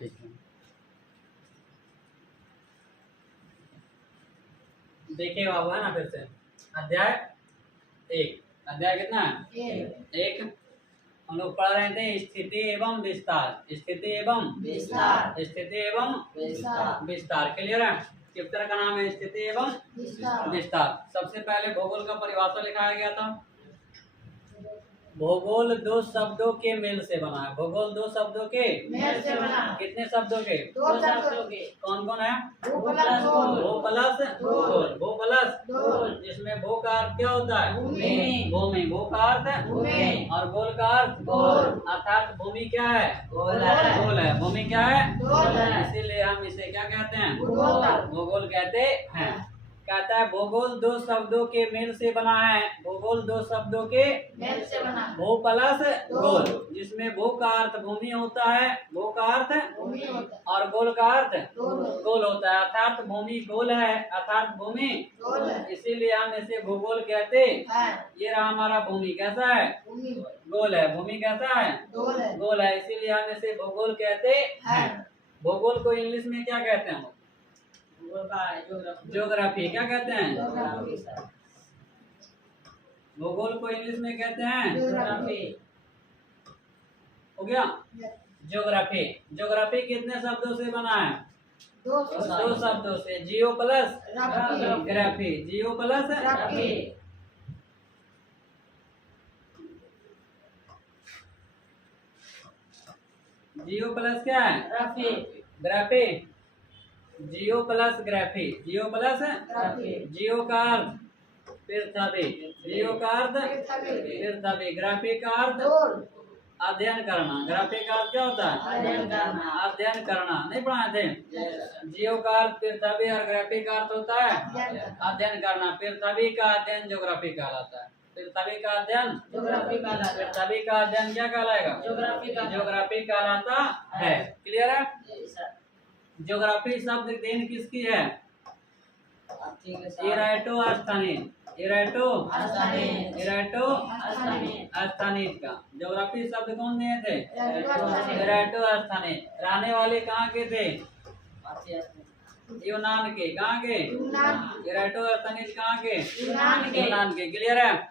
ठीक है, देखिए बाबू है ना, फिर से अध्याय 1। अध्याय कितना है? 1। हम लोग पढ़ रहे थे स्थिति एवं विस्तार, स्थिति एवं विस्तार, स्थिति एवं विस्तार। क्लियर है? चैप्टर का नाम है स्थिति एवं विस्तार। सबसे पहले भूगोल का परिभाषा लिखाया गया था। भूगोल दो शब्दों के मेल से बना है। भूगोल दो शब्दों के मेल से बना। कितने शब्दों के? दो शब्दों के। कौन कौन है? भू प्लस गोल। भू प्लस गोल। भू प्लस गोल। जिसमें भू का अर्थ क्या होता है? भूमि। भूमि। भू का अर्थ भूमि और गोल का अर्थ गोल। अर्थात भूमि क्या है? गोल है। गोल है। भूमि क्या है? गोल है। इसीलिए हम इसे क्या कहते हैं? भूगोल। भूगोल कहते हैं। कहता है भूगोल दो शब्दों के मेल से बना है। भूगोल दो शब्दों के मेल से बना। भू प्लस गोल, जिसमें भू का अर्थ भूमि होता है, भू का अर्थ भूमि होता है और गोल का अर्थ गोल। गोल होता है। अर्थात भूमि गोल है, अर्थात भूमि गोल है। इसीलिए हम इसे भूगोल कहते है। ये रहा हमारा भूमि। कैसा है? भूमि गोल है। भूमि कैसा है? गोल है। गोल है, इसीलिए हम इसे भूगोल कहते हैं। भूगोल को इंग्लिश में क्या कहते हैं? भूगोल का ज्योग्राफी। ज्योग्राफी। क्या कहते हैं? ज्योग्राफी। भूगोल को इंग्लिश में कहते हैं ज्योग्राफी। हो गया? ज्योग्राफी। ज्योग्राफी कितने शब्दों से बना है? दो शब्दों से। जियो प्लस ग्राफी। ग्राफी। जियो प्लस ग्राफी। जियो प्लस क्या है? ग्राफी। ग्राफी। जियो प्लस ग्राफी। जियो प्लस ग्राफी। जियो का अर्थ पृथ्वी। जियो का अर्थ पृथ्वी। ग्राफी का अर्थ गोल। अध्ययन करना। ग्राफी का अर्थ क्या होता है? अध्ययन करना। अध्ययन करना। नहीं पढ़ाए थे? जियो का अर्थ पृथ्वी और ग्राफी का अर्थ होता है अध्ययन करना। पृथ्वी का अध्ययन ज्योग्राफी कहलाता है। पृथ्वी का अध्ययन ज्योग्राफी कहलाता है। पृथ्वी का अध्ययन क्या कहलाएगा? ज्योग्राफी कहलाता है। क्लियर है? ज्योग्राफी शब्द देन किसकी है? एराटोस्थनीज। एराटोस्थनीज का ज्योग्राफी शब्द कौन दिए थे? एराटोस्थनीज। रहने वाले कहाँ के थे? यूनान के। कहाँ के? एराटोस्थनीज कहाँ के? यूनान के। क्लियर है?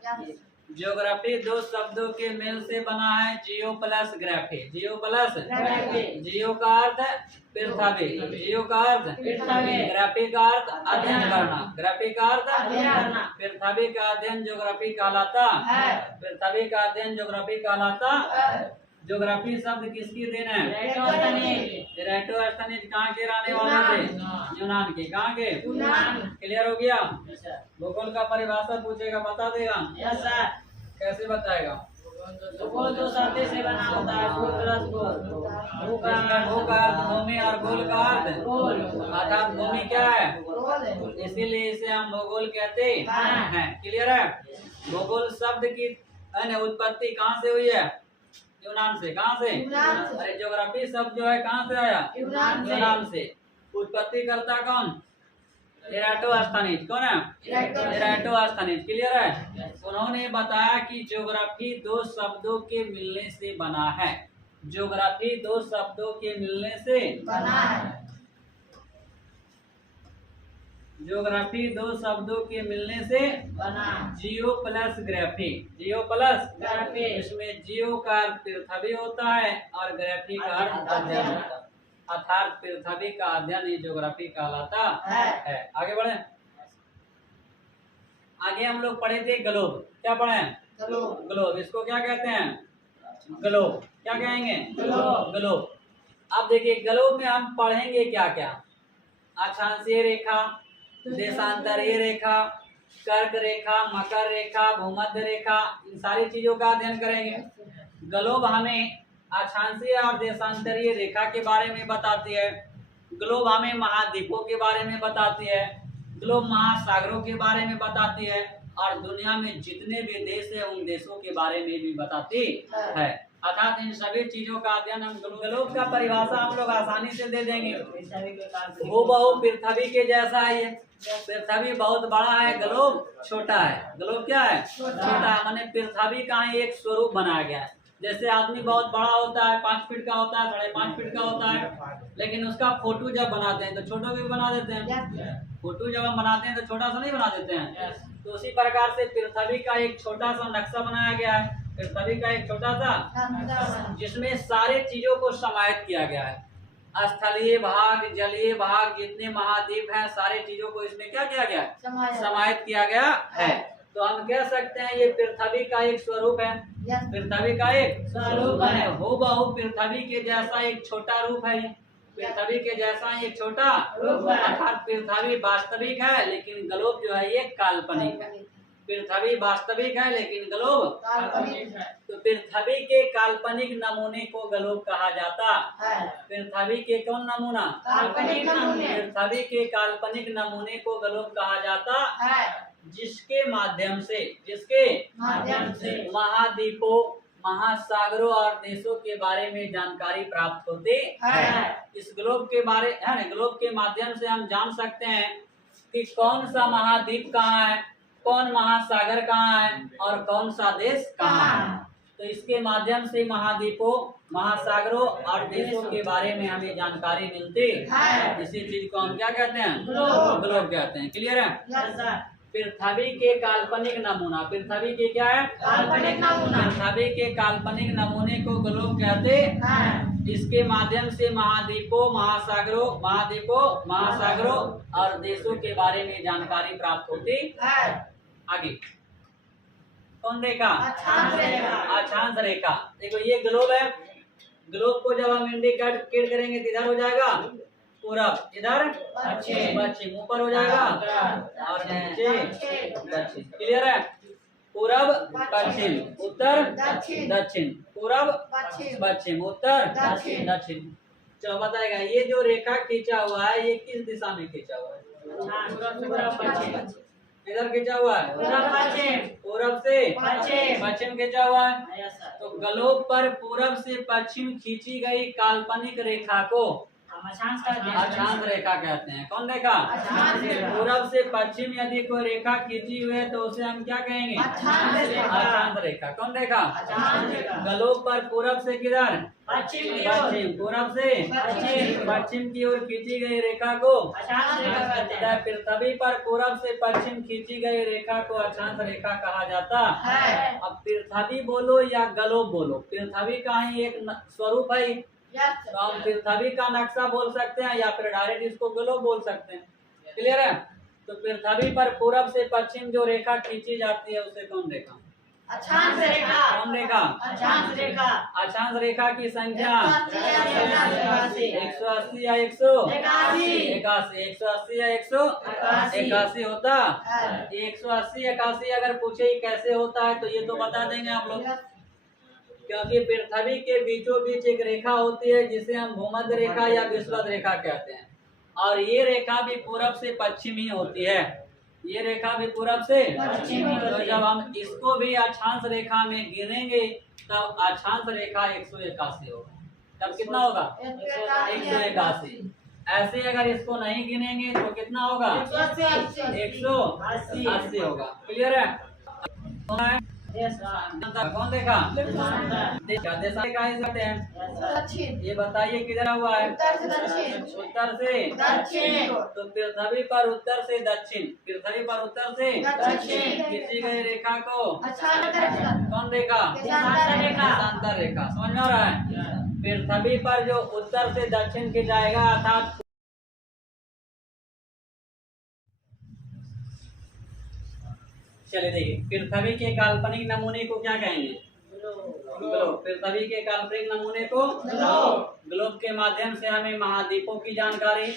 ज्योग्राफी दो शब्दों के मेल से बना है। जियो प्लस ग्राफी। जियो प्लस जियो का अर्थ पृथ्वी। जियो का अर्थ पृथ्वी। ग्राफी का अर्थ अध्ययन करना। ग्राफी का अर्थ अध्ययन करना। पृथ्वी का अध्ययन ज्योग्राफी कहलाता है। पृथ्वी का अध्ययन ज्योग्राफी कहलाता। ज्योग्राफी शब्द किसकी देन है? एराटोस्थनीज कहाँ के रहने वाले थे? यूनान के। कहाँ के? क्लियर हो गया? भूगोल का परिभाषा पूछेगा, बता देगा? कैसे बताएगा? भूगोल दो शब्द से बना होता है। भू प्लस गोल। भू का अर्थ भूमि और गोल का अर्थ गोल। अर्थात भूमि क्या है? गोल है। इसीलिए इसे हम भूगोल कहते हैं। क्लियर है? भूगोल शब्द की उत्पत्ति कहाँ से हुई है? यूनान से। कहाँ से? अरे ज्योग्राफी शब्द जो है कहाँ से आया? यूनान से। उत्पत्ति करता कौन? एराटोस्थनीज। कौन है? एराटोस्थनीज। क्लियर है? उन्होंने बताया कि ज्योग्राफी दो शब्दों के मिलने से बना है। ज्योग्राफी दो शब्दों के मिलने से बना है। ज्योग्राफी दो शब्दों के मिलने से बना। जियो प्लस ग्राफी। जियो प्लस ग्राफी। इसमें जियो का अर्थ पृथ्वी होता है और ग्राफी का अर्थ अध्ययन होता है। अर्थात पृथ्वी का अध्ययन ही ज्योग्राफी कहलाता है। आगे बढ़े। आगे हम लोग पढ़े थे ग्लोब। क्या पढ़े? ग्लोब। इसको क्या कहते हैं? ग्लोब। क्या कहेंगे? ग्लोब। अब देखिए ग्लोब में हम पढ़ेंगे क्या क्या? अक्षांशीय रेखा, देशांतरीय रेखा, कर्क रेखा, मकर रेखा, भूमध्य रेखा, इन सारी चीजों का अध्ययन करेंगे। ग्लोब हमें अक्षांशीय और देशांतरीय रेखा के बारे में बताती है। ग्लोब हमें महाद्वीपों के बारे में बताती है। ग्लोब महासागरों के बारे में बताती है और दुनिया में जितने भी देश है उन देशों के बारे में भी बताती है। अर्थात इन सभी चीजों का अध्ययन हम ग्लोब का परिभाषा हम लोग आसानी से दे देंगे। हूबहू पृथ्वी के जैसा है ये। पृथ्वी बहुत बड़ा है, ग्लोब छोटा है। ग्लोब क्या है? छोटा है। माने पृथ्वी का ही एक स्वरूप बनाया गया है। जैसे आदमी बहुत बड़ा होता है, 5 फीट का होता है, 5.5 फीट का होता है, लेकिन उसका फोटो जब बनाते हैं तो छोटा भी बना देते हैं। फोटो जब हम बनाते हैं तो छोटा सा नहीं बना देते हैं। तो उसी प्रकार से पृथ्वी का एक छोटा सा नक्शा बनाया गया है, पृथ्वी का एक छोटा सा, जिसमें सारे चीजों को समाहित किया गया है। स्थलीय भाग, जलीय भाग, जितने महाद्वीप हैं, सारे चीजों को इसमें क्या किया गया है, समाहित किया गया है। तो हम कह सकते हैं ये पृथ्वी का एक स्वरूप है, पृथ्वी का एक स्वरूप है। हूबहू पृथ्वी के जैसा एक छोटा रूप है, पृथ्वी के जैसा एक छोटा रूप है। अर्थात पृथ्वी वास्तविक है, लेकिन ग्लोब जो है ये काल्पनिक है। पृथ्वी वास्तविक है, लेकिन ग्लोब काल्पनिक है। तो पृथ्वी के काल्पनिक नमूने को ग्लोब कहा जाता है। पृथ्वी के कौन नमूना? काल्पनिक नमूने। पृथ्वी के काल्पनिक नमूने को ग्लोब कहा जाता है, जिसके माध्यम से महाद्वीपों, महासागरों और देशों के बारे में जानकारी प्राप्त होती है। इस ग्लोब के बारे है ना, ग्लोब के माध्यम से हम जान सकते हैं कि कौन सा महाद्वीप कहाँ है, कौन महासागर कहाँ है और कौन सा देश कहाँ है। तो इसके माध्यम से महाद्वीपों, महासागरों और देशों के बारे में हमें जानकारी मिलती है। इसी चीज को हम क्या कहते हैं? ग्लोब कहते हैं। क्लियर है? पृथ्वी के काल्पनिक नमूना, पृथ्वी के क्या है? काल्पनिक नमूना। पृथ्वी के काल्पनिक नमूने को ग्लोब कहते हैं। इसके माध्यम से महाद्वीपों, महासागरों और देशों के बारे में जानकारी प्राप्त होती है। आगे कौन रेखा? अक्षांश रेखा। देखो ये ग्लोब है, ग्लोब को जब हम इंडिकेट करेंगे तो इधर हो जाएगा पूरब, इधर पश्चिम, ऊपर हो जाएगा और नीचे दक्षिण। क्लियर है? पूरब पश्चिम, उत्तर दक्षिण, पूरब पश्चिम, उत्तर दक्षिण। चलो बताएगा, ये जो रेखा खींचा हुआ है ये किस दिशा में खींचा हुआ है? इधर खींचा हुआ है पूरब से पश्चिम खींचा हुआ है। तो ग्लोब पर पूरब से पश्चिम खींची गई काल्पनिक रेखा को अक्षांश रेखा कहते हैं। कौन रेखा? पूरब से पश्चिम यदि कोई रेखा खींची हुई है तो उसे हम क्या कहेंगे? अक्षांश रेखा। कौन रेखा? ग्लोब पर पूरब से किधर? पश्चिम, पूरब से पश्चिम की ओर खींची गई रेखा को पृथ्वी पर पूरब से पश्चिम खींची गई रेखा को अक्षांश रेखा कहा जाता है। अब पृथ्वी बोलो या ग्लोब बोलो, पृथ्वी का ही एक स्वरूप है। तो हम पृथ्वी का नक्शा बोल सकते हैं या फिर डायरेक्ट इसको ग्लोब बोल सकते हैं। क्लियर है? तो पृथ्वी पर पूरब से पश्चिम जो रेखा खींची जाती है उसे कौन रेखा? अक्षांश रेखा। कौन रेखा? अक्षांश रेखा। अक्षांश रेखा की संख्या 180 या 181 180 या 181 होता। 180 81 अगर पूछे कैसे होता है तो ये तो बता देंगे आप लोग, क्योंकि पृथ्वी के बीचों बीच एक रेखा होती है जिसे हम भूमध्य रेखा या विषुवत रेखा कहते हैं, और ये रेखा भी पूरब से पश्चिम ही होती है। ये रेखा भी पूरब से पश्चिम ही होती तो है। जब हम इसको भी अक्षांश रेखा में गिनेंगे तब अक्षांश रेखा 181 होगा। तब कितना होगा? 181। ऐसे अगर इसको नहीं गिनेंगे तो कितना होगा? 180 होगा। क्लियर है? कौन देखा? देखा ये बताइए किधर हुआ है? उत्तर से दक्षिण। तो पृथ्वी पर उत्तर से दक्षिण, पृथ्वी पर उत्तर से दक्षिण खींची गई रेखा को अक्षांश कौन रेखा? देशांतर रेखा। समझ में आ रहा है? पृथ्वी पर जो उत्तर से दक्षिण की जाएगा अर्थात चले देखिए, पृथ्वी के काल्पनिक नमूने को क्या कहेंगे? ग्लोब। पृथ्वी के काल्पनिक नमूने को ग्लोब के माध्यम से हमें महाद्वीपों की जानकारी,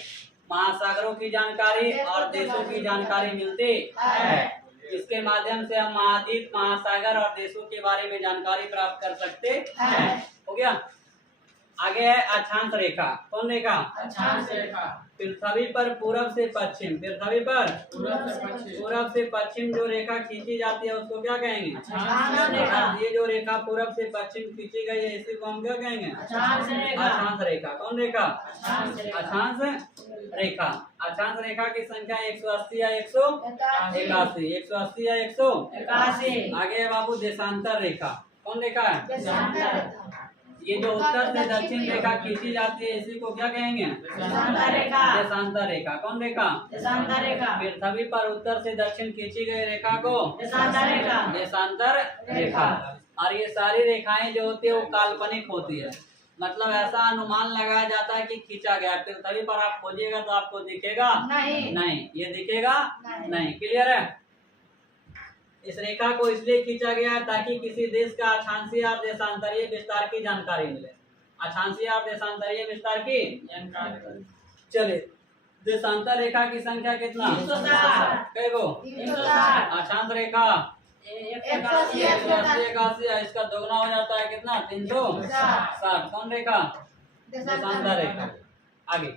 महासागरों की जानकारी और देशों की जानकारी मिलती है। इसके माध्यम से हम महाद्वीप, महासागर और देशों के बारे में जानकारी प्राप्त कर सकते हैं। हो गया? आगे है अक्षांश रेखा। कौन रेखा? अक्षांश रेखा। पृथ्वी पर पूरब से पश्चिम, पृथ्वी पर पूरब से पश्चिम जो रेखा खींची जाती है उसको क्या कहेंगे? अक्षांश रेखा। ये जो रेखा पूरब से पश्चिम खींची गई है इसी को हम क्या कहेंगे? अक्षांश रेखा। अक्षांश रेखा। कौन रेखा? अक्षांश रेखा। अक्षांश रेखा। अक्षांश रेखा की संख्या 180 या 181, 180 या 181। एकासी। आगे है बाबू देशांतर रेखा। कौन रेखा है? ये जो उत्तर से दक्षिण रेखा खींची जाती है इसी को क्या कहेंगे? देशांतर रेखा। कौन रेखा? पृथ्वी पर उत्तर से दक्षिण खींची गई रेखा को देशांतर रेखा। और ये सारी रेखाएं जो होती है वो काल्पनिक होती है, मतलब ऐसा अनुमान लगाया जाता है कि खींचा गया। पृथ्वी पर आप खोजिएगा तो आपको दिखेगा नहीं, ये दिखेगा नहीं। क्लियर है? इस रेखा को इसलिए खींचा गया है ताकि किसी देश का अक्षांशीय और देशांतरीय विस्तार की जानकारी मिले। अक्षांशीय और देशांतरीय विस्तार की जानकारी। चलिए, देशांतर रेखा की संख्या कितना? 360। कई गो? 360। अक्षांश रेखा 180 है, इसका दोगुना हो जाता है कितना? 360। कौन रेखा? देशांतर रेखा। आगे,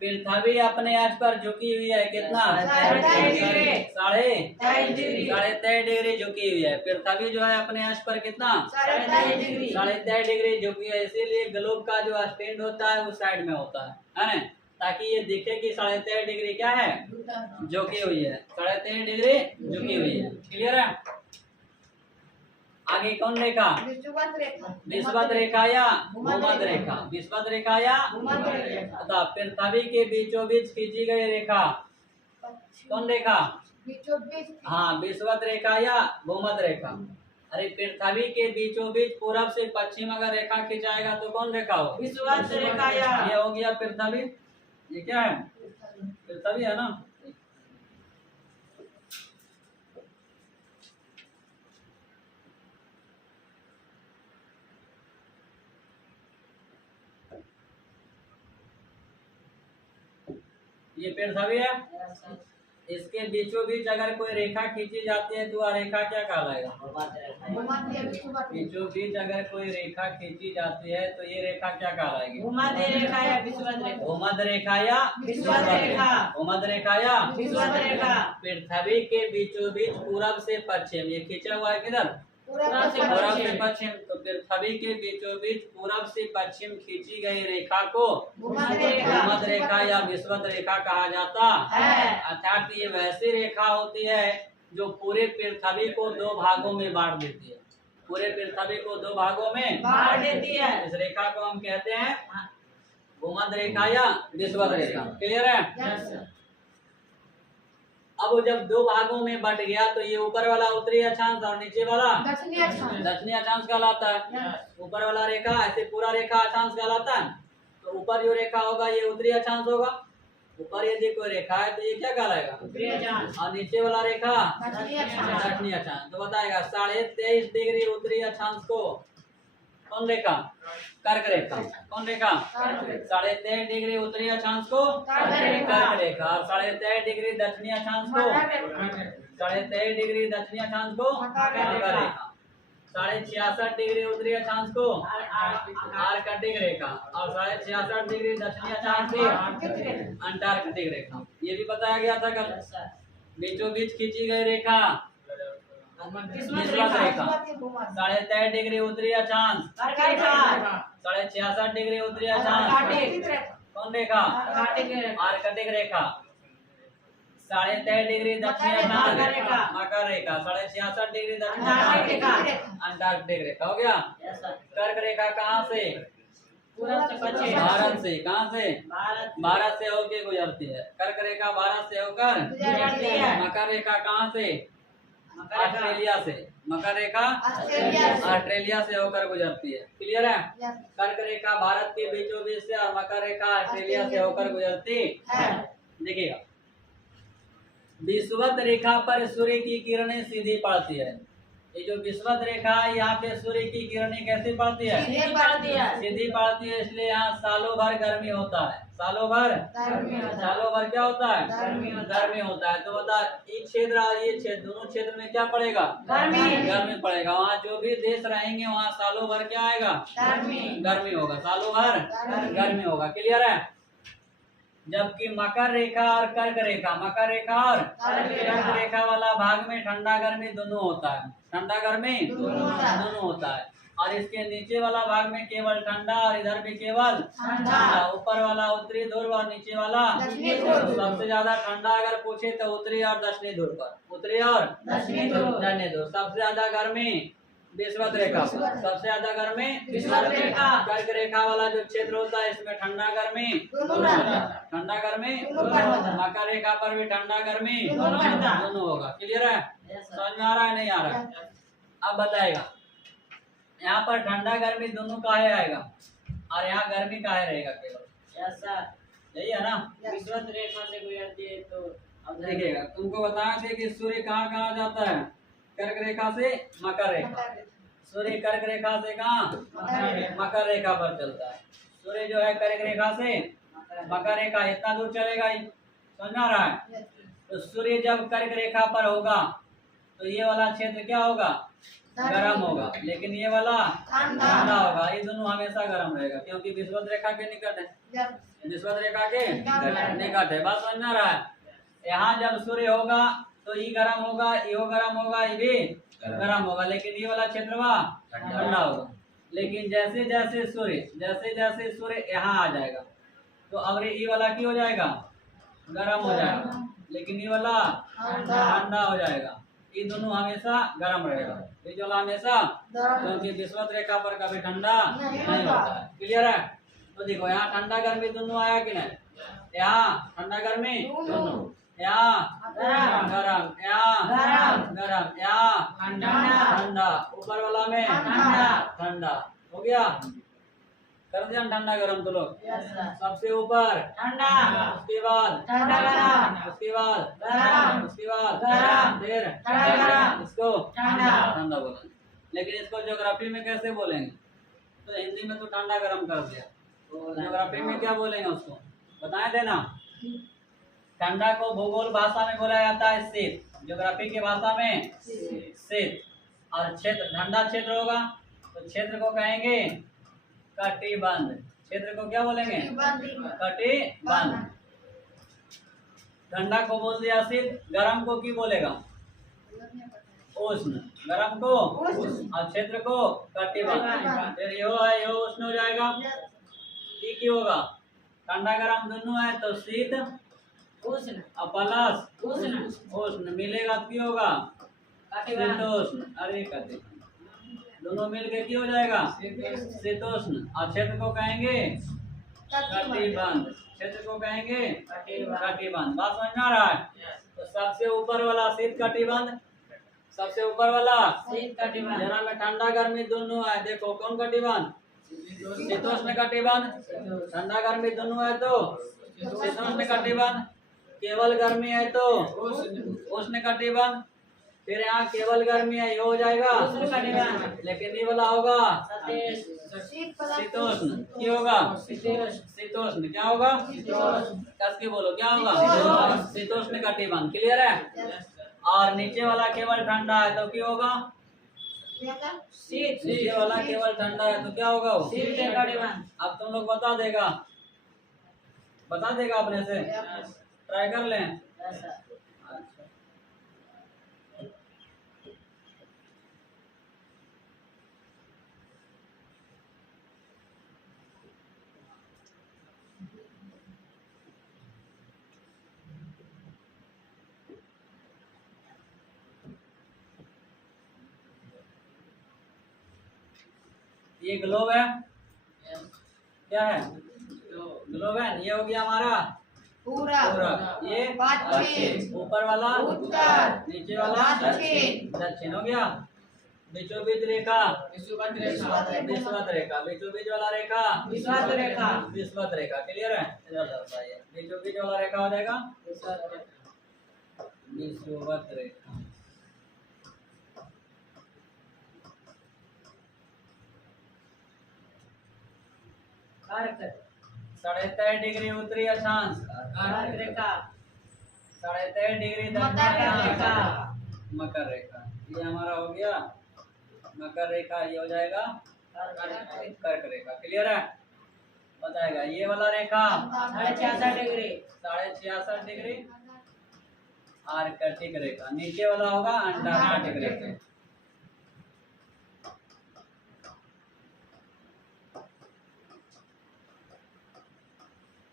पृथ्वी अपने अक्ष पर झुकी हुई है कितना? 23.5 डिग्री झुकी हुई है। पृथ्वी जो है अपने अक्ष पर कितना? 23.5 डिग्री झुकी है। इसीलिए ग्लोब का जो स्टैंड होता है उस साइड में होता है ना, ताकि ये दिखे कि 23.5 डिग्री क्या है? झुकी हुई है। 23.5 डिग्री झुकी हुई है। क्लियर है? आगे कौन रेखा? विषुवत रेखा या भूमध्य रेखा? विषुवत रेखा या तथा पृथ्वी के बीचों बीच खींची गई रेखा कौन रेखा? हाँ, विषुवत रेखा या भूमध्य रेखा। अरे, पृथ्वी के बीचों बीच पूरब से पश्चिम अगर रेखा खिंचाएगा तो कौन रेखा हो? विषुवत रेखा। ये हो गया पृथ्वी। ये क्या है? पृथ्वी है ना। ये पृथ्वी है। इसके बीचों बीच अगर कोई रेखा खींची जाती है तो वह रेखा क्या कहलाएगा? बीचों बीच अगर कोई रेखा खींची जाती है तो ये रेखा क्या कहलाएगी? भूमध्य रेखा या विषुवत रेखा? भूमध्य रेखा या विषुवत रेखा। भूमध्य रेखा या विषुवत रेखा। पृथ्वी के बीचों बीच पूरब से पश्चिम, ये खींचा हुआ है किधर? पूरब से पश्चिम। तो पृथ्वी के बीचों बीच पूरब से पश्चिम खींची गई रेखा को भूमध्य रेखा या विषुवत रेखा कहा जाता है। अर्थात ये वैसी रेखा होती है जो पूरे पृथ्वी को दो भागों में बांट देती है। पूरे पृथ्वी को दो भागों में बांट देती है। इस रेखा को हम कहते हैं भूमध्य रेखा या विषुवत रेखा। क्लियर है? अब जब दो भागों में बट गया तो ये ऊपर वाला उत्तरी अक्षांश और नीचे वाला दक्षिणी अक्षांश कहलाता है। ऊपर वाला रेखा ऐसे पूरा रेखा अक्षांश कहलाता है। तो ऊपर जो रेखा होगा ये उत्तरी अक्षांश होगा। ऊपर यदि कोई रेखा है तो ये क्या कहलाएगा? उत्तरी अक्षांश। और नीचे वाला रेखा दक्षिणी अक्षांश। तो बताएगा 23.5 डिग्री उत्तरी अक्षांश को कौन रेखा? कर्क रेखा। कौन रेखा? 23.5 डिग्री उत्तरी अक्षांश को कर्क रेखा। और 23.5 डिग्री दक्षिणी अक्षांश को 23.5 डिग्री दक्षिणी अक्षांश को मकर रेखा। 66.5 डिग्री उत्तरी अक्षांश को आर्कटिक रेखा। और 66.5 डिग्री दक्षिणी अक्षांश को अंटार्कटिक रेखा। ये भी बताया गया था कल। बीचों बीच खींची गई रेखा विषुवत रेखा। 23.5 डिग्री उत्तरी अक्षांश 66.5 डिग्री उत्तरी अक्षांश कौन रेखा? आर्कटिक रेखा। 23.5 डिग्री दक्षिणी अक्षांश मकर रेखा। 66.5 डिग्री दक्षिणी अक्षांश अंटार्कटिक रेखा। हो गया। कर्क रेखा कहाँ से? पूरब से पश्चिम। भारत से। कहाँ से? भारत से होके गुजरती है। कर्क रेखा भारत से होकर गुजरती है। मकर रेखा कहाँ से? ऑस्ट्रेलिया से। मकर रेखा ऑस्ट्रेलिया से होकर गुजरती है। क्लियर है? कर्क रेखा भारत के बीचों बीच से और मकर रेखा ऑस्ट्रेलिया से होकर गुजरती है। देखिएगा, विषुवत रेखा पर सूर्य की किरणें सीधी पड़ती है। ये जो विषुवत रेखा है यहाँ पे सूर्य की किरणें कैसे पड़ती है? सीधी पड़ती है। इसलिए यहाँ सालों भर गर्मी होता है। सालों भर क्या होता है? गर्मी होता है। तो बता, एक क्षेत्र और ये क्षेत्र, दोनों क्षेत्र में क्या पड़ेगा? गर्मी पड़ेगा। वहाँ जो भी देश रहेंगे वहाँ सालों भर क्या आएगा? गर्मी होगा। सालों भर गर्मी होगा। क्लियर है? जबकि मकर रेखा और कर्क रेखा, मकर रेखा और कर्क रेखा वाला भाग में ठंडा गर्मी दोनों होता है। ठंडा गर्मी दोनों होता है। और इसके नीचे वाला भाग में केवल ठंडा और इधर भी केवल ठंडा। ऊपर वाला उत्तरी ध्रुव और नीचे वाला सबसे ज्यादा ठंडा अगर पूछे तो उत्तरी और दक्षिणी ध्रुव पर। उत्तरी और दक्षिणी ध्रुव। सबसे ज्यादा गर्मी विषुवत रेखा पर। सबसे ज्यादा गर्मी विषुवत रेखा। कर्क रेखा वाला जो क्षेत्र होता है इसमें ठंडा गर्मी दोनों रहता। ठंडा गर्मी दोनों रहता। मकर रेखा पर भी ठंडा गर्मी दोनों रहता। दोनों होगा। क्लियर है? Yes, sir. समझ में आ रहा है नहीं आ रहा है? अब बताएगा यहाँ पर ठंडा गर्मी दोनों काहे आएगा और यहाँ गर्मी काहे रहेगा केवल, Yes, sir. यही है ना? विषुवत रेखा से गुजरती है तो अब देखिएगा तुमको बताया थे कि सूर्य कहाँ कहाँ जाता है, कर्क रेखा से मकर रेखा। सूर्य कर्क रेखा से कहाँ, मकर रेखा पर चलता है। सूर्य जो है कर्क रेखा से मकर रेखा इतना दूर चलेगा ही, समझ में आ रहा है? तो सूर्य जब कर्क रेखा पर होगा तो ये वाला क्षेत्र क्या होगा, गर्म होगा, लेकिन ये वाला ठंडा होगा। ये दोनों हमेशा गर्म रहेगा क्योंकि विषुवत रेखा के निकट है, विषुवत रेखा के निकट है। बात समझ में आ रहा है? यहाँ जब सूर्य होगा तो ये गर्म होगा, ये गर्म होगा, ये भी गर्म होगा, लेकिन ये वाला क्षेत्र वह ठंडा होगा। लेकिन जैसे जैसे सूर्य यहाँ आ जाएगा तो अब ये वाला क्या हो जाएगा, गर्म हो जाएगा, लेकिन ये वाला ठंडा हो जाएगा। ये दोनों हमेशा गर्म रहेगा, ये जो वाला हमेशा, क्योंकि विषुवत रेखा पर कभी ठंडा नहीं होता है। क्लियर है? तो देखो यहाँ ठंडा गर्मी दोनों आया कि नहीं, यहाँ ठंडा गर्मी दोनों, यहाँ गरम, यहाँ गरम, यहाँ ठंडा, ऊपर वाला में ठंडा हो गया। कर दिया ठंडा गरम तो लोग। Yes, sir. सबसे ऊपर ठंडा, उसके बाद ठंडा गरम, उसके बाद गरम, उसके बाद गरम, फिर ठंडा गरम, इसको ठंडा ठंडा बोला। लेकिन इसको ज्योग्राफी में कैसे बोलेंगे, तो हिंदी में तो ठंडा गरम कर दिया, तो ज्योग्राफी में क्या बोलेंगे उसको बताए देना। ठंडा को भूगोल भाषा में बोला जाता है शीत, ज्योग्राफी की भाषा में शीत। और क्षेत्र, ठंडा क्षेत्र होगा तो क्षेत्र को कहेंगे कटिबंध। क्षेत्र को क्या बोलेंगे, कटिबंध। ठंडा को बोल दिया शीत, गरम को की बोलेगा, उष्ण। गरम को और क्षेत्र को कटिबंध। फिर यो है, यो उष्ण हो जाएगा। ये क्या होगा, ठंडा गरम दोनों है तो शीत उष्ण और प्लस उष्ण मिलेगा तो क्या होगा, शीतोष्ण। अरे कटे दोनों मिलके क्या हो जाएगा, शीतोष्ण। और क्षेत्र को कहेंगे कटिबंध, क्षेत्र को कहेंगे कटिबंध। बात समझ में आ रहा है? तो सबसे ऊपर वाला शीत कटिबंध, सबसे ऊपर वाला शीत कटिबंध, जरा में ठंडा गर्मी दोनों है। देखो कौन कटिबंध, शीतोष्ण कटिबंध। ठंडा गर्मी दोनों है तो शीतोष्ण कटिबंध, केवल गर्मी है तो उष्ण कटिबंध। फिर यहाँ केवल गर्मी है, ये हो जाएगा उष्ण कटिबंध, लेकिन ये वाला होगा शीतोष्ण, क्या होगा, शीतोष्ण। क्या होगा, कस के बोलो क्या होगा, शीतोष्ण कटिबंध। क्लियर है? और नीचे वाला केवल ठंडा है तो क्या होगा, शीत, नीचे वाला केवल ठंडा है तो क्या होगा वो, शीत कटिबंध। अब तुम लोग बता देगा अपने से, ट्राई कर लें। Yes, sir. ये ग्लोब है, क्या है, ग्लोब है। ये हो गया हमारा पूरा ये पश्चिम, ऊपर वाला उत्तर, नीचे वाला दक्षिण। दक्षिण हो गया। बीचों बीच रेखा विषुवत विषुवत रेखा, बीचों बीच वाला रेखा विषुवत रेखा, विषुवत रेखा। क्लियर है? बीचों बीच वाला रेखा हो जाएगा विषुवत रेखा। कर्क 23.5 डिग्री उत्तरी अक्षांश, कर्क रेखा, 23.5 डिग्री मकर दक्षिण रेखा। अक्षांश, मकर रेखा। ये हमारा हो गया मकर रेखा, ये हो जाएगा कर्क रेखा। क्लियर है? बताएगा ये वाला रेखा 66.5 डिग्री, 66.5 डिग्री आर्कटिक रेखा। नीचे वाला होगा अंटार्कटिक रेखा।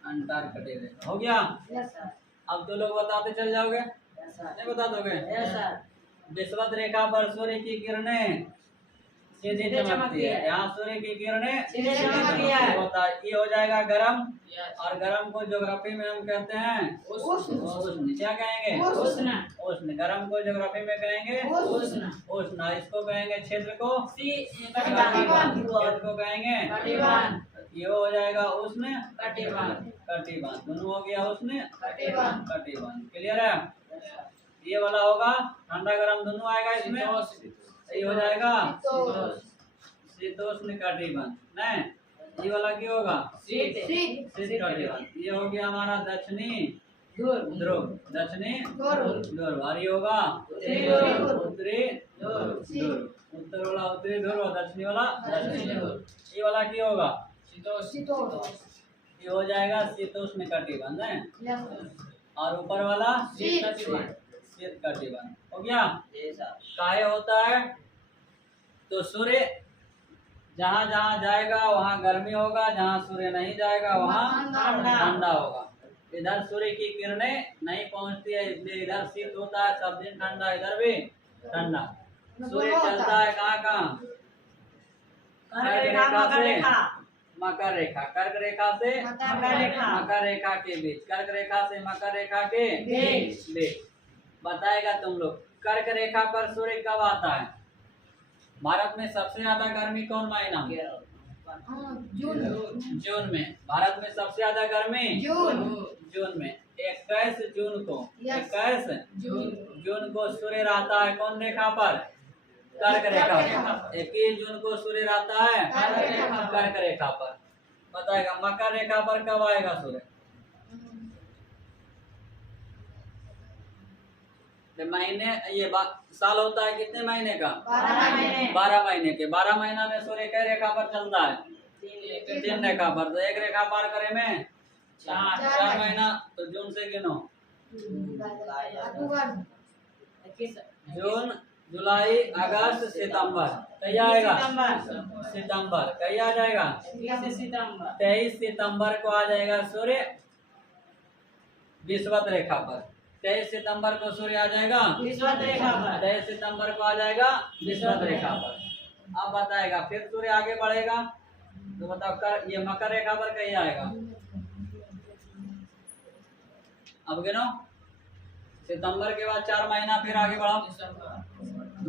अंटार्कटिक रेखा हो गया। Yes, sir. अब तो लोग बताते चल जाओगे, Yes, sir. नहीं बता दोगे? Yes, sir. विषुवत रेखा पर सूर्य की किरणें सीधे चमकती है। यहाँ सूर्य की किरणें सीधे चमकती है। होता है। ये हो जाएगा गरम, Yes. और गरम को ज्योग्राफी में हम कहते हैं उष्ण। उष्ण। क्या कहेंगे? उष्ण। उष्ण। गरम को ज्योग्राफी में कहेंगे उष्ण। उष्ण। इसको कहेंगे क्षेत्र को कटिबंध। क्षेत्र को कहेंगे कटिबंध। ये हो जाएगा उष्ण कटिबंध। कटिबंध। दोनों हो गया उष्ण कटिबंध। कटिबंध। क्लियर है? ये वाला होगा ठंडा गरम दोनों आएगा इसमें। ये हो जाएगा शीतोष्ण कटिबंध। नहीं, ये वाला क्या होगा? शीत। शीत। शीत कटिबंध। ये हो गया हमारा दक्षिणी ध्रुव। ध्रुव। दक्षिणी ध्रुव। ध्रुव। और ये होगा उत्तरी ध्रुव। उत्तरी ध्रुव। ध्रुव। उत्तर वाला उत्तरी ध्रुव और दक्षिणी वाला दक्षिणी ध्रुव। ये वाला क्या होगा? शीतोष्ण। ये हो जाएगा शीतोष्ण कटिबंध है। Yes. और ऊपर वाला शीत। शीत कटिबंध। हो गया? जैसा। काहे होता है? तो सूर्य जहाँ जहाँ जाएगा वहाँ गर्मी होगा, जहाँ सूर्य नहीं जाएगा वहाँ ठंडा। ठंडा होगा। इधर सूर्य की किरणें नहीं पहुँचती है, इसलिए इधर शीत होता है, सब दिन ठंडा, इधर भी ठंडा। सूर्य चलता है कहाँ कहाँ? कर्क रेखा से मकर रेखा। मकर रेखा के बीच, कर्क रेखा से मकर रेखा के बीच। बताएगा तुम लोग कर्क रेखा पर सूर्य कब आता है? भारत में सबसे ज्यादा गर्मी कौन महीना में? जून। जून में। भारत में सबसे ज्यादा गर्मी जून में 21 जून को। Yes. 21 जून को सूर्य रहता है कौन रेखा पर? कर्क रेखा पर। 21 जून को सूर्य रहता है कर्क रेखा पर। बताएगा मकर रेखा पर कब आएगा सूर्य? महीने, ये साल होता है कितने महीने का? 12 महीने। 12 महीने के। 12 महीना में सूर्य कई रेखा पर चलता है? 3 रेखा पर। तो एक रेखा पार करे में 4 महीना। तो जून से गिनो। अक्टूबर। जून, जुलाई, अगस्त, सितंबर। कहीं आएगा? सितंबर। कहीं आ जाएगा? 23 सितंबर को आ जाएगा सूर्य विषुवत रेखा पर। 23 सितंबर को सूर्य आ जाएगा विषुवत रेखा पर। 23 सितंबर को आ जाएगा विषुवत रेखा पर। अब बताएगा फिर सूर्य आगे बढ़ेगा तो बताओ कर ये मकर रेखा पर कहीं आएगा? अब गिनो। सितंबर के बाद 4 महीना फिर आगे बढ़ाओ।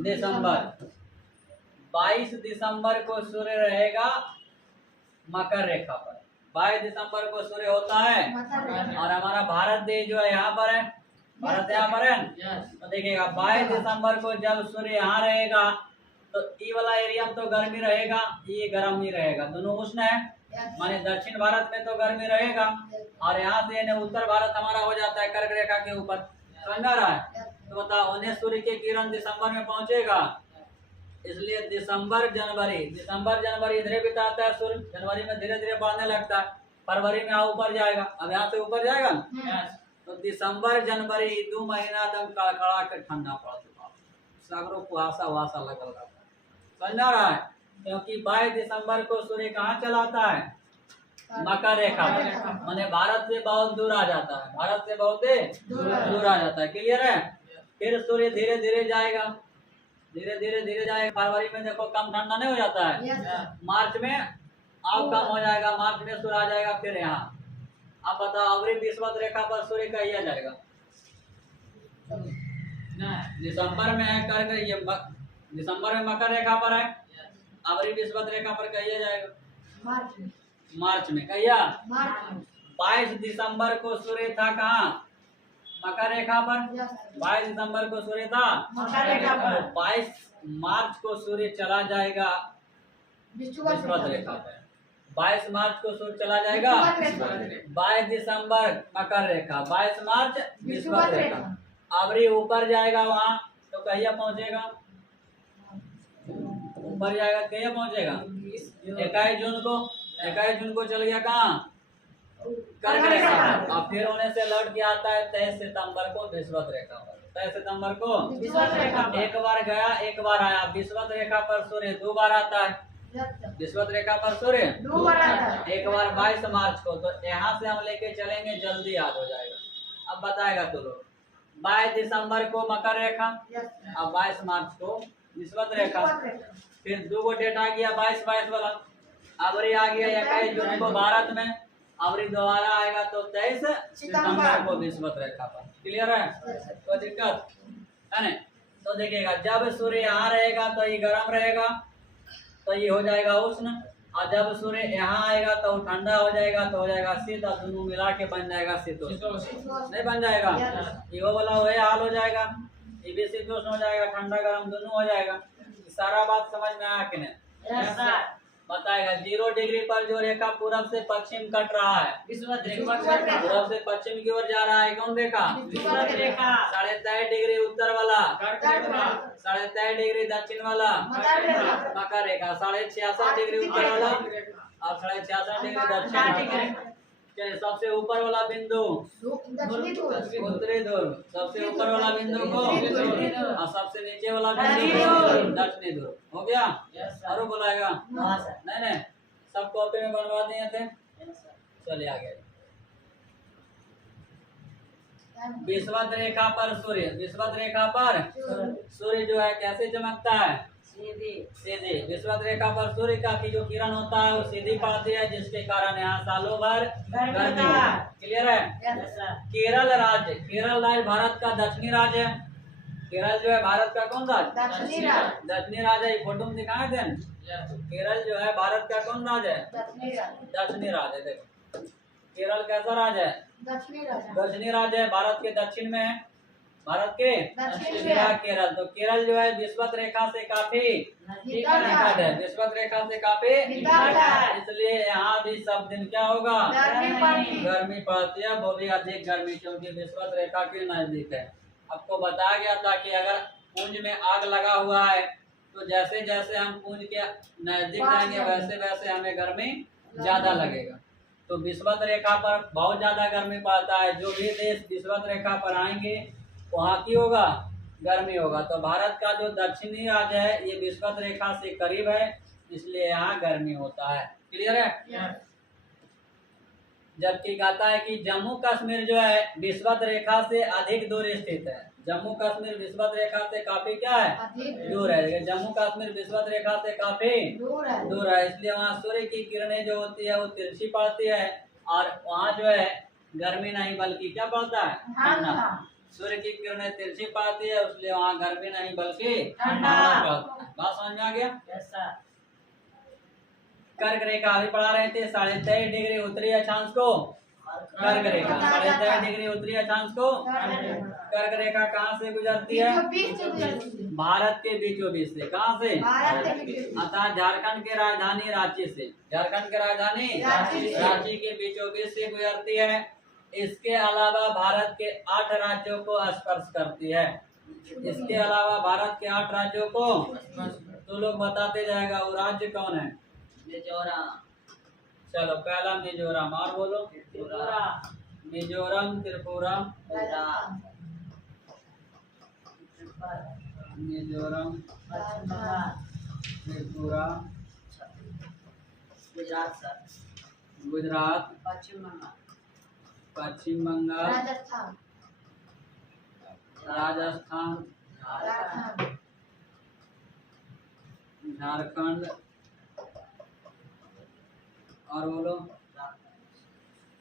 दिसंबर। 22 दिसंबर को सूर्य रहेगा मकर रेखा पर। 22 दिसंबर को सूर्य होता है। मकर रेखा। और हमारा भारत देश जो है यहाँ पर है, भारत यहाँ पर है। तो देखिएगा 22 दिसंबर को जब सूर्य यहाँ रहेगा तो ये वाला एरिया में तो गर्मी रहेगा, ये गर्म ही रहेगा। दोनों उष्ण है, माने दक्षिण भारत में तो गर्मी रहेगा और यहाँ से यानी उत्तर भारत हमारा हो जाता है कर्क रेखा के ऊपर। समझ रहा है? तो बताओ उन्हें सूर्य की किरण दिसंबर में पहुंचेगा, इसलिए दिसंबर जनवरी इधर बिताता है सूर्य। जनवरी में धीरे धीरे बढ़ने लगता है, फरवरी में यहाँ ऊपर जाएगा। अब यहाँ से ऊपर जाएगा तो दिसंबर जनवरी 2 महीना एकदम कड़कड़ा के ठंडा पड़ चुका, सागरों कुहासा वहासा लगल रहता है। समझ रहा है? क्योंकि 22 दिसंबर को सूर्य कहाँ चलाता है? मकर रेखा पर, माने भारत से बहुत दूर आ जाता है, भारत से बहुत दूर आ जाता है। क्लियर है? फिर सूर्य धीरे धीरे जाएगा, धीरे जाएगा। फरवरी में देखो कम ठंडा नहीं हो जाता है, मार्च में और कम हो जाएगा, मार्च में सूर्य आ जाएगा फिर यहाँ। अब बताओ अवरी विषुवत रेखा पर सूर्य कहीं आ जाएगा? दिसंबर में है कर्क, ये दिसंबर में मकर रेखा पर है, अवरी विषुवत रेखा पर कहीं आ जाएगा? मार्च में। कहिया 22 दिसंबर को सूर्य था कहाँ? मकर रेखा पर। 22 दिसंबर को सूर्य था मकर रेखा पर। 22 मार्च को सूर्य चला जाएगा विषुवत रेखा पर। 22 मार्च को सूर्य चला जाएगा 22 दिसंबर मकर रेखा, 22 मार्च विषुवत रेखा। अवरी ऊपर जाएगा वहाँ तो कहिया पहुँचेगा? ऊपर जाएगा कहिया पहुँचेगा? 21 जून को चल गया कहाँ? कर्क रेखा पर। और फिर होने से लौट के आता है 23 सितंबर को विषुवत रेखा पर। 23 सितंबर को विषुवत रेखा पर। एक बार गया एक बार आया। विषुवत रेखा पर सूर्य 2 बार आता है, विषुवत रेखा पर सूर्य 2 बार आता है। एक बार 22 मार्च को। तो यहाँ से हम लेके चलेंगे, जल्दी याद हो जाएगा। अब बताएगा तो लोग 22 दिसंबर को मकर रेखा और 22 मार्च को विषुवत रेखा। फिर 2 गो डेट आ गया 22 वाला, अबरी आ गया 21 जून को भारत में, अबरी दोबारा आएगा तो 23 सितंबर को विषुवत रेखा पर। क्लियर है? कोई दिक्कत है ना? तो देखिएगा जब सूर्य यहाँ रहेगा तो ये गर्म रहेगा, तो ये हो जाएगा उष्ण, और जब सूर्य यहाँ आएगा तो ठंडा हो जाएगा, तो हो जाएगा शीत, और दोनों मिला के बन जाएगा शीतोष्ण। नहीं बन जाएगा? ये वो वाला वही हाल हो जाएगा, ये भी शीतोष्ण हो जाएगा, ठंडा गर्म दोनों हो जाएगा। सारा बात समझ में आया कि नहीं? Yes sir. बताएगा 0 डिग्री पर जो रेखा पूरब से पश्चिम कट रहा है, विषुवत रेखा। पूरब से पश्चिम की ओर जा रहा है, कौन रेखा? विषुवत रेखा। 23.5 डिग्री उत्तर वाला, कर्क रेखा। 23.5 डिग्री दक्षिण वाला, मकर रेखा। 66.5 डिग्री उत्तर वाला और 66.5 डिग्री दक्षिण वाला। चलिए सबसे ऊपर वाला बिंदु उत्तरी ध्रुव, सबसे ऊपर वाला बिंदु को और सबसे नीचे वाला बिंदु दक्षिणी ध्रुव। हो गया? और बुलाएगा? हाँ सर। नहीं सब कॉपी में बनवा दिए थे। Yes sir. चलिए आगे। विषुवत रेखा पर सूर्य, विषुवत रेखा पर सूर्य जो है कैसे चमकता है? सीधी। सीधी। विषुवत रेखा पर सूर्य का की जो किरण होता है वो सीधी पड़ती है, जिसके कारण यहाँ सालों भर गर्मी है। क्लियर है? Yes sir. केरल राज्य, केरल राज्य भारत का दक्षिणी राज्य है। केरल जो है भारत का कौन राज्य? दक्षिणी राज्य है। फोटो में दिखाए थे। केरल जो है भारत का कौन राज्य है? दक्षिणी राज्य है। देखो केरल कैसा राज्य है? दक्षिणी राज्य है, भारत के दक्षिण में है। भारत के केरल, तो केरल जो है विषुवत रेखा से काफी निकट है, विषुवत रेखा से काफी इसलिए यहाँ भी सब दिन क्या होगा? गर्मी पड़ती है, वो भी अधिक गर्मी, क्योंकि विषुवत रेखा के नजदीक है। आपको बताया गया था कि अगर पुंज में आग लगा हुआ है तो जैसे जैसे हम पुंज के नजदीक जाएंगे वैसे वैसे हमें गर्मी ज्यादा लगेगा। तो विषुवत रेखा पर बहुत ज्यादा गर्मी पड़ता है। जो भी देश विषुवत रेखा पर आएंगे वहाँ की होगा गर्मी होगा। तो भारत का जो दक्षिणी राज्य है ये विषुवत रेखा से करीब है, इसलिए यहाँ गर्मी होता है। क्लियर है? जबकि कहता है कि जम्मू कश्मीर जो है विषुवत रेखा से अधिक दूर स्थित है। जम्मू कश्मीर विषुवत रेखा से काफी क्या है? दूर है। जम्मू कश्मीर विषुवत रेखा से काफी दूर है, इसलिए वहाँ सूर्य की किरणें जो होती है वो तिरछी पड़ती है, और वहाँ जो है गर्मी नहीं बल्कि क्या पड़ता है? ठंडा। सूर्य की किरणें तिरछी पड़ती है, इसलिए वहाँ गर्मी नहीं बल्कि ठंडा पड़ता है। बात समझ में आ गया? Yes sir. कर्क रेखा अभी पढ़ा रहे थे 23.5 डिग्री उत्तरी अक्षांश को कर्क रेखा, 23.5 डिग्री उत्तरी अक्षांश को कर्क रेखा कहाँ से गुजरती है? भारत के बीचों बीच से। कहाँ से? अर्थात झारखंड के राजधानी रांची से, झारखंड के राजधानी रांची के बीचों बीच से गुजरती है। इसके अलावा भारत के 8 राज्यों को स्पर्श करती है। इसके अलावा भारत के 8 राज्यों को तो लोग बताते जाएगा वो राज्य कौन है? मिजोरम। चलो पहला मिजोरम, और बोलो। मिजोरम, त्रिपुरा, मिजोरम, त्रिपुरा, गुजरात सर। गुजरात, पश्चिम बंगाल, पश्चिम बंगाल, राजस्थान, झारखंड, और बोलो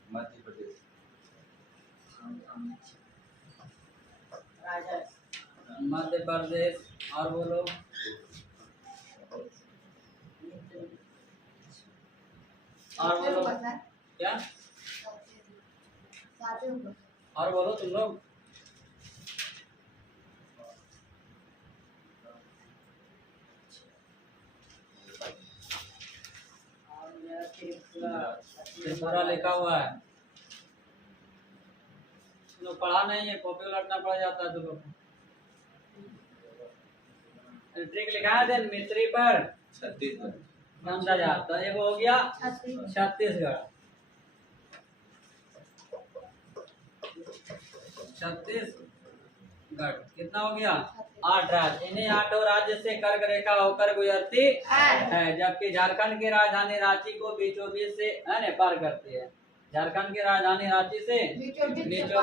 मध्य प्रदेश, मध्य प्रदेश, और बोलो और बोलो क्या? और बोलो तुम लोग। त्रिपुरा लिखा हुआ है, लोग पढ़ा नहीं है, कॉपी उलटना पड़ जाता है। तो लोग ट्रिक लिखा है देन मित्री पर छत्तीसगढ़, समझा जा। तो एक हो गया छत्तीसगढ़, छत्तीसगढ़ कितना हो गया? 8 राज्य। इन्हीं 8 राज्य से कर्क रेखा होकर गुजरती है, जबकि झारखंड की राजधानी रांची को बीचों बीच से पार करती है। झारखंड की राजधानी रांची से बीचों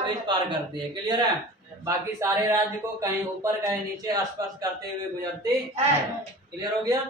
बीच पार करती है। क्लियर है? बाकी सारे राज्य को कहीं ऊपर कहीं नीचे स्पर्श करते हुए गुजरती है। क्लियर हो गया?